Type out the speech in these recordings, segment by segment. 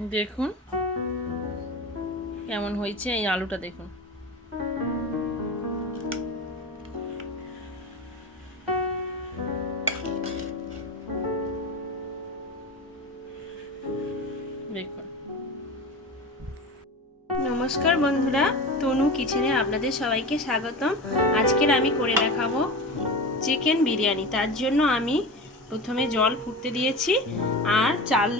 দেখুন কেমন হয়েছে এই আলুটা, দেখুন। দেখুন। নমস্কার বন্ধুরা, তনু কিচেনে আপনাদের সবাইকে স্বাগতম। আজকের আমি করে দেখাবো চিকেন বিরিয়ানি। তার জন্য আমি প্রথমে জল ফুটতে দিয়েছি আর চাল,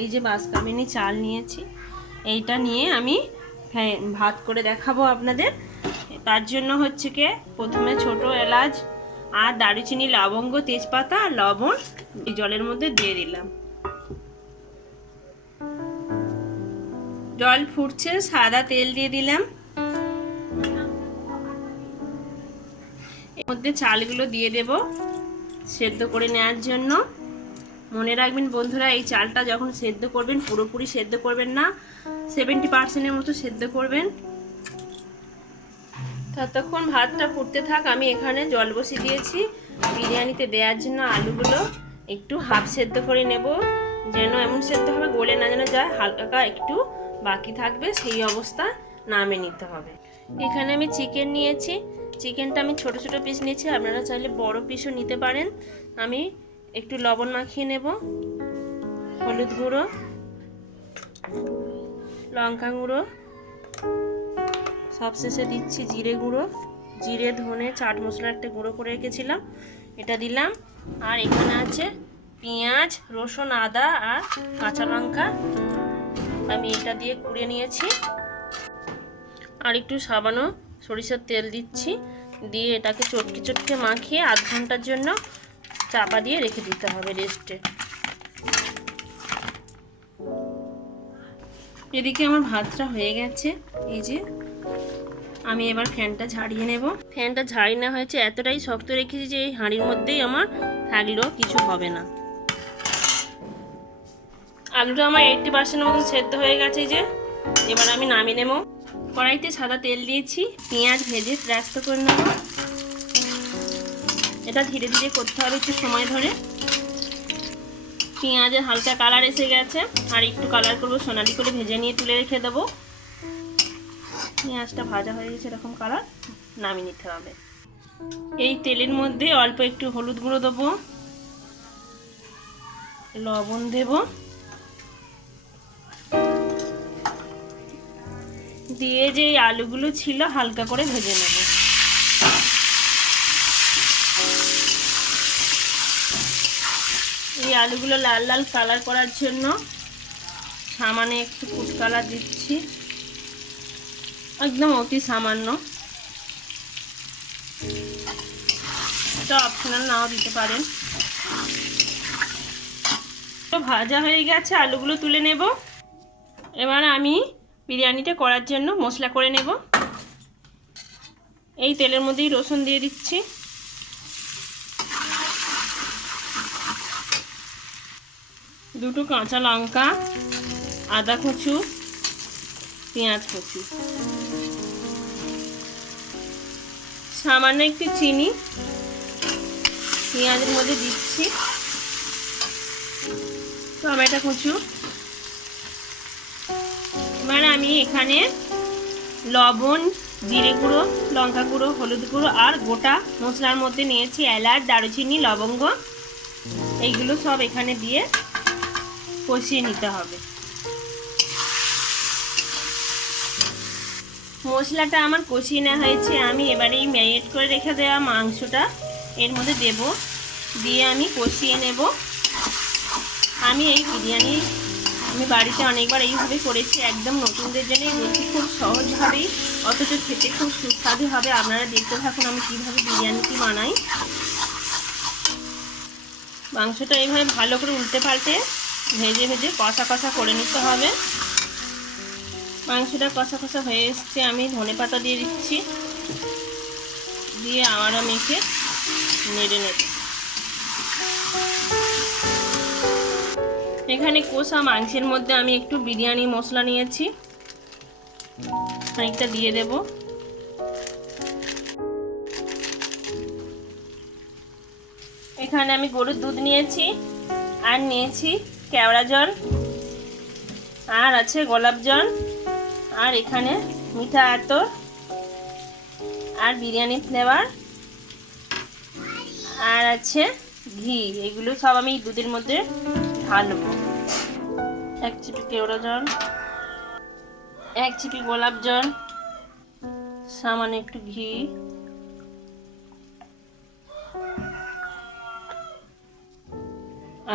এই যে বাঁশকামিনি চাল নিয়েছি, এইটা নিয়ে আমি ভাত করে দেখাবো আপনাদের। তার জন্য হচ্ছে কি, প্রথমে ছোট এলাচ আর দারুচিনি, লবঙ্গ, তেজপাতা আর লবণ এই জলের মধ্যে দিয়ে দিলাম। জল ফুটছে, সাদা তেল দিয়ে দিলাম। এর মধ্যে চালগুলো দিয়ে দেব সেদ্ধ করে নেওয়ার জন্য। মনে রাখবেন বন্ধুরা, এই চালটা যখন সেদ্ধ করবেন পুরোপুরি সেদ্ধ করবেন না, 70%-এর মতো সেদ্ধ করবেন। ততক্ষণ ভাতটা ফুটতে থাক। আমি এখানে জল বসিয়ে দিয়েছি বিরিয়ানিতে দেওয়ার জন্য। আলুগুলো একটু হাফ সেদ্ধ করে নেব, যেন এমন সেদ্ধ হবে গলে না যেন যায়, হালকা একটু বাকি থাকবে, সেই অবস্থা নামিয়ে নিতে হবে। এখানে আমি চিকেন নিয়েছি, চিকেনটা আমি ছোট ছোট পিস নিয়েছি, আপনারা চাইলে বড় পিসও নিতে পারেন। আমি একটু লবণ মাখিয়ে নেব, হলুদ গুঁড়ো, লঙ্কা গুঁড়ো, সবশেষে দিচ্ছি জিরে গুঁড়ো, জিরে ধনে চাট মশলা একটা গুঁড়ো করে রেখেছিলাম, এটা দিলাম। আর এখানে আছে পেঁয়াজ, রসুন, আদা আর কাঁচা লঙ্কা, আমি এটা দিয়ে কুড়িয়ে নিয়েছি। আর একটু সাবানো সরিষার তেল দিচ্ছি, দিয়ে এটাকে চটকে চটকে মাখিয়ে আধ ঘন্টার জন্য চাপা দিয়ে রেখে দিতে হবে রেস্টে। এদিকে আমার ভাতটা হয়ে গেছে, এই যে আমি এবার ফ্যানটা ঝাড়িয়ে নেব। ফ্যানটা ঝাড়িয়ে নেওয়া হয়েছে, এতটাই শক্ত রেখেছি যে এই হাঁড়ির মধ্যেই আমার থাকলেও কিছু হবে না। আলুটা আমার 80% মতন সেদ্ধ হয়ে গেছে, যে এবার আমি নামিয়ে নেব। কড়াইতে সাদা তেল দিয়েছি, পেঁয়াজ ভেজে ব্যস্ত করে নেব। এটা ধীরে ধীরে করতে হবে, একটু সময় ধরে। পেঁয়াজের হালকা কালার এসে গেছে, আর একটু কালার করবো, সোনালি করে ভেজে নিয়ে তুলে রেখে দেবো। পেঁয়াজটা ভাজা হয়ে গেছে, এরকম কালার, নামিয়ে নিতে হবে। এই তেলের মধ্যে অল্প একটু হলুদ গুঁড়ো দেবো, লবণ দেব, দিয়ে যে আলুগুলো ছিল হালকা করে ভেজে নেব। এই আলুগুলো লাল লাল কালার করার জন্য সামান্য একটু ফুড কালার দিচ্ছি, একদম অতি সামান্য, এটা অপশনাল নাও দিতে পারেন। ভাজা হয়ে গেছে, আলুগুলো তুলে নেব। এবার আমি বিরিয়ানিটা করার জন্য মশলা করে নেব। এই তেলের মধ্যেই রসুন দিয়ে দিচ্ছি, দুটো কাঁচা লঙ্কা, আদা কুচু, পেঁয়াজ কুচু, সামান্য একটু চিনি পেঁয়াজের মধ্যে দিচ্ছি, টমেটো কুচু। এবার আমি এখানে লবণ, জিরে গুঁড়ো, লঙ্কা গুঁড়ো, হলুদ গুঁড়ো আর গোটা মশলার মধ্যে নিয়েছি এলাচ, দারুচিনি, লবঙ্গ, এইগুলো সব এখানে দিয়ে কষিয়ে নিতে হবে। মশলাটা আমার কষিয়ে নেওয়া হয়েছে, আমি এবারে এই ম্যারিনেট করে রেখে দেওয়া মাংসটা এর মধ্যে দেব, দিয়ে আমি কষিয়ে নেব। আমি এই বিরিয়ানি আমি বাড়িতে অনেকবার এইভাবে করেছি, একদম নতুনদের জন্যই বলছি, খুব সহজভাবেই অথচ খেতে খুব সুস্বাদু হবে। আপনারা দেখতে থাকুন আমি কীভাবে বিরিয়ানিটি বানাই। মাংসটা এইভাবে ভালো করে উল্টে পাল্টে ভেজে ভেজে কষা কষা করে নিতে হবে। মাংসটা কষা কষা হয়ে এসছে, আমি ধনেপাতা দিয়ে দিচ্ছি, দিয়ে আবারও মেখে নেড়ে নেব। এখানে কষা মাংসের মধ্যে আমি একটু বিরিয়ানি মশলা নিয়েছি, খানিকটা দিয়ে দেব। এখানে আমি গরুর দুধ নিয়েছি আর নিয়েছি কেওড়া জল, আর আছে গোলাপ জল, আর এখানে মিঠা আতর আর বিরিয়ানি ফ্লেভার, আর আছে ঘি। এগুলো সব আমি দুধের মধ্যে ঢালবো। 1 চিপি কেওড়া জল, 1 চিপি গোলাপ জল, সামান্য একটু ঘি,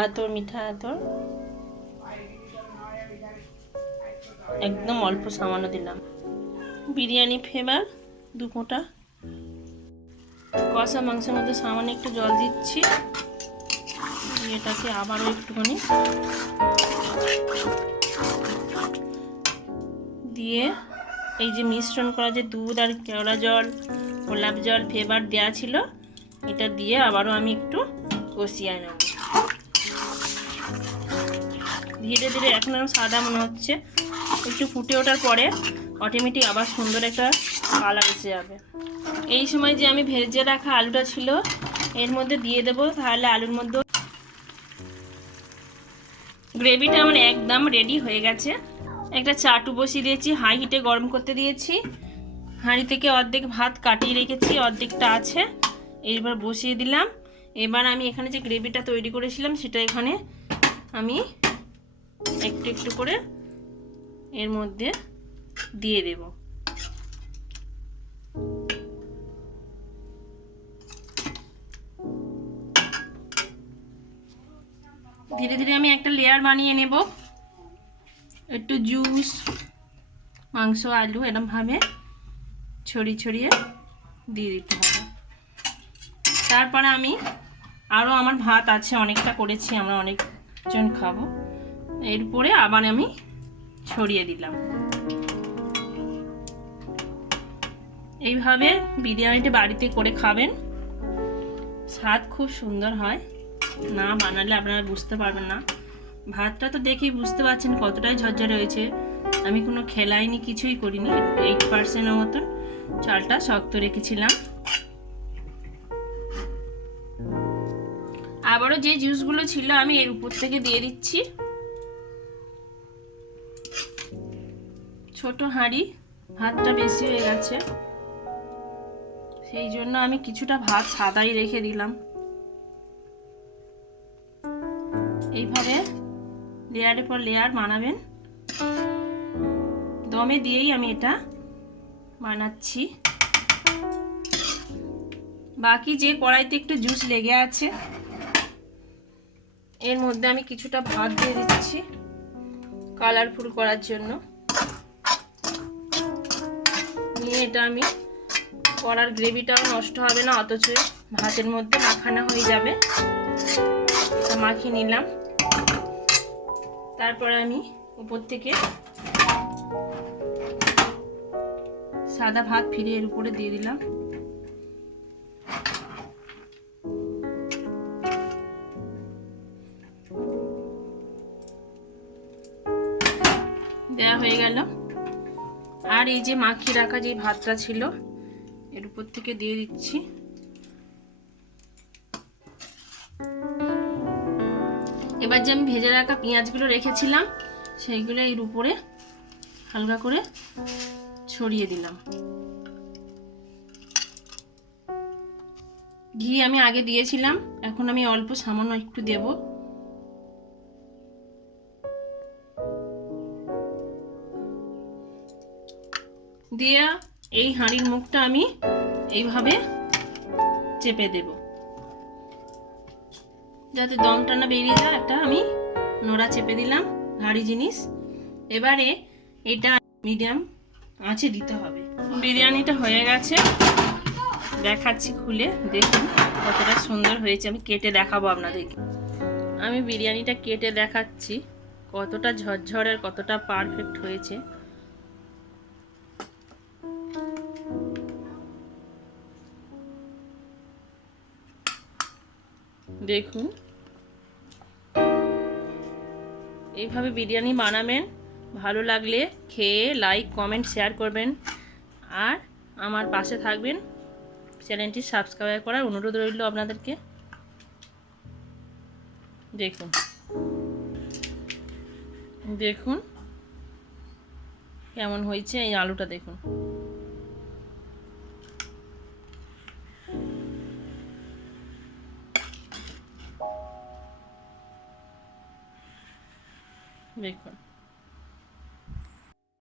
আতর, মিঠা আতর একদম অল্প সামান্য দিলাম, বিরিয়ানি ফ্লেভার 2 ফোঁটা, কষা মাংসের মধ্যে সামান্য একটু জল দিচ্ছি। এটাকে আবারও একটুখানি দিয়ে এই যে মিশ্রণ করা যে দুধ আর কেওড়া জল, গোলাপ জল ফ্লেভার দেওয়া ছিল, এটা দিয়ে আবারও আমি একটু কষিয়ে নেব। ধীরে ধীরে এখন সাদা মনে হচ্ছে, একটু ফুটে ওঠার পরে অটোমেটিক আবার সুন্দর একটা কালার এসে যাবে। এই সময় যে আমি ভেজে রাখা আলুটা ছিল এর মধ্যে দিয়ে দেবো, তাহলে আলুর মধ্যে গ্রেভিটা আমার একদম রেডি হয়ে গেছে। একটা চাটু বসিয়ে দিয়েছি, হাই হিটে গরম করতে দিয়েছি। হাঁড়ি থেকে অর্ধেক ভাত কাটিয়ে রেখেছি, অর্ধেকটা আছে, এইবার বসিয়ে দিলাম। এবার আমি এখানে যে গ্রেভিটা তৈরি করেছিলাম সেটা এখানে আমি একটু একটু করে এর মধ্যে দিয়ে দেব। ধীরে ধীরে আমি একটা লেয়ার বানিয়ে নেব। একটু জুস, মাংস, আলু এরকমভাবে ছড়িয়ে ছড়িয়ে দিয়ে দিতে হবে। তারপরে আমি আরও আমার ভাত আছে, অনেকটা করেছি, আমরা অনেকজন খাবো, এরপরে আবার আমি ছড়িয়ে দিলাম। এইভাবে বিরিয়ানিটা বাড়িতে করে খাবেন, স্বাদ খুব সুন্দর হয়। না বানালে আপনারা বুঝতে পারবেন না। ভাতটা তো দেখেই বুঝতে পারছেন কতটাই ঝরঝরে হয়েছে। আমি কোনো খেলাইনি, কিছুই করিনি, 8% মতন চালটা শক্ত রেখেছিলাম। আবারও যে জুসগুলো ছিল আমি এর উপর থেকে দিয়ে দিচ্ছি। ছোট হাঁড়ি, ভাতটা বেশি হয়ে গেছে, সেই জন্য আমি কিছুটা ভাত সাদাই রেখে দিলাম। এইভাবে লেয়ারের পর লেয়ার বানাবেন। দমে দিয়েই আমি এটা বানাচ্ছি। বাকি যে কড়াইতে একটু জুস লেগে আছে এর মধ্যে আমি কিছুটা ভাত দিয়ে দিচ্ছি কালারফুল করার জন্য। নিয়ে এটা আমি কড়ার গ্রেভিটাও নষ্ট হবে না, অথচ ভাতের মধ্যে মাখানো হয়ে যাবে। মাখিয়ে নিলাম। তারপরে আমি উপর থেকে সাদা ভাত ফিরে এর উপরে দিয়ে দিলাম। দেওয়া হয়ে গেল। আর এই যে মাখিয়ে রাখা যে ভাতটা ছিল এর উপর থেকে দিয়ে দিচ্ছি। এবার যে আমি ভেজে রাখা পেঁয়াজগুলো রেখেছিলাম সেইগুলো এর উপরে হালকা করে ছড়িয়ে দিলাম। ঘি আমি আগে দিয়েছিলাম, এখন আমি অল্প সামান্য একটু দেব। দিয়ে এই হাঁড়ির মুখটা আমি এইভাবে চেপে দেব যাতে দমটা না বেরিয়ে যায়। একটা আমি নোড়া চেপে দিলাম, ভারী জিনিস। এবারে এটা মিডিয়াম আঁচে দিতে হবে। বিরিয়ানিটা হয়ে গেছে, দেখাচ্ছি খুলে, দেখুন কতটা সুন্দর হয়েছে। আমি কেটে দেখাবো আপনাদেরকে। আমি বিরিয়ানিটা কেটে দেখাচ্ছি কতটা ঝরঝর আর কতটা পারফেক্ট হয়েছে। দেখুন, এইভাবে বিরিয়ানি বানাবেন। ভালো লাগলে খেয়ে লাইক, কমেন্ট, শেয়ার করবেন আর আমার পাশে থাকবেন। চ্যানেলটি সাবস্ক্রাইব করার অনুরোধ রইল আপনাদেরকে। দেখুন দেখুন কেমন হয়েছে এই আলুটা দেখুন। দেখুন